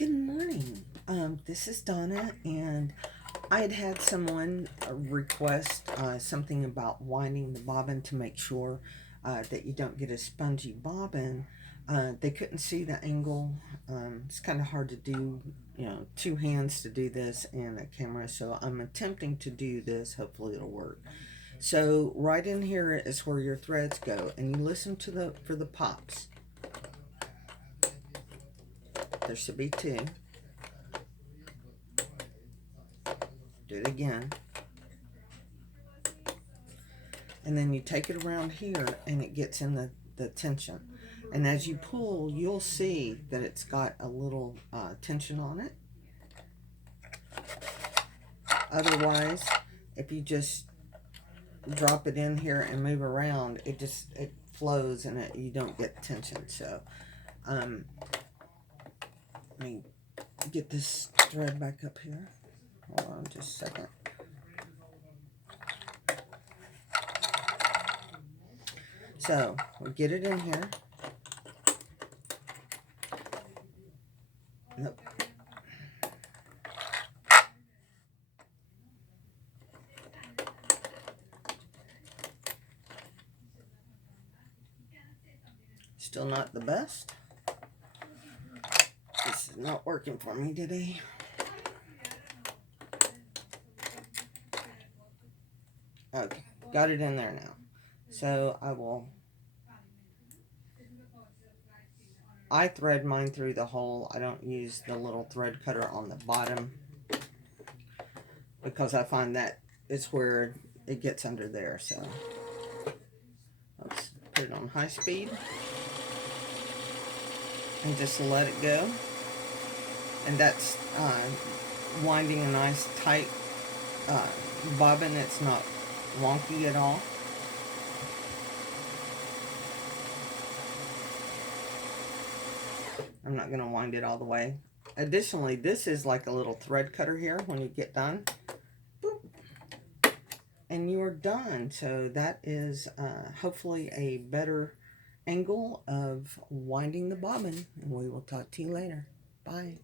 Good morning. This is Donna, and I had someone request something about winding the bobbin to make sure that you don't get a spongy bobbin. They couldn't see the angle. It's kind of hard to do, two hands to do this and a camera, so I'm attempting to do this. Hopefully it'll work. So right in here is where your threads go, and you listen to for the pops. There should be two. Do it again. And then you take it around here and it gets in the tension. And as you pull, you'll see that it's got a little tension on it. Otherwise, if you just drop it in here and move around, it flows and you don't get tension. So let me get this thread back up here. Hold on just a second. So we'll get it in here. Nope. Still not the best. This is not working for me today. Okay, got it in there now. So I thread mine through the hole. I don't use the little thread cutter on the bottom because I find that is where it gets under there. So let's put it on high speed and just let it go. And that's winding a nice tight bobbin. It's not wonky at all. I'm not going to wind it all the way. Additionally, this is like a little thread cutter here when you get done. Boop. And you're done. So that is hopefully a better angle of winding the bobbin. And we will talk to you later. Bye.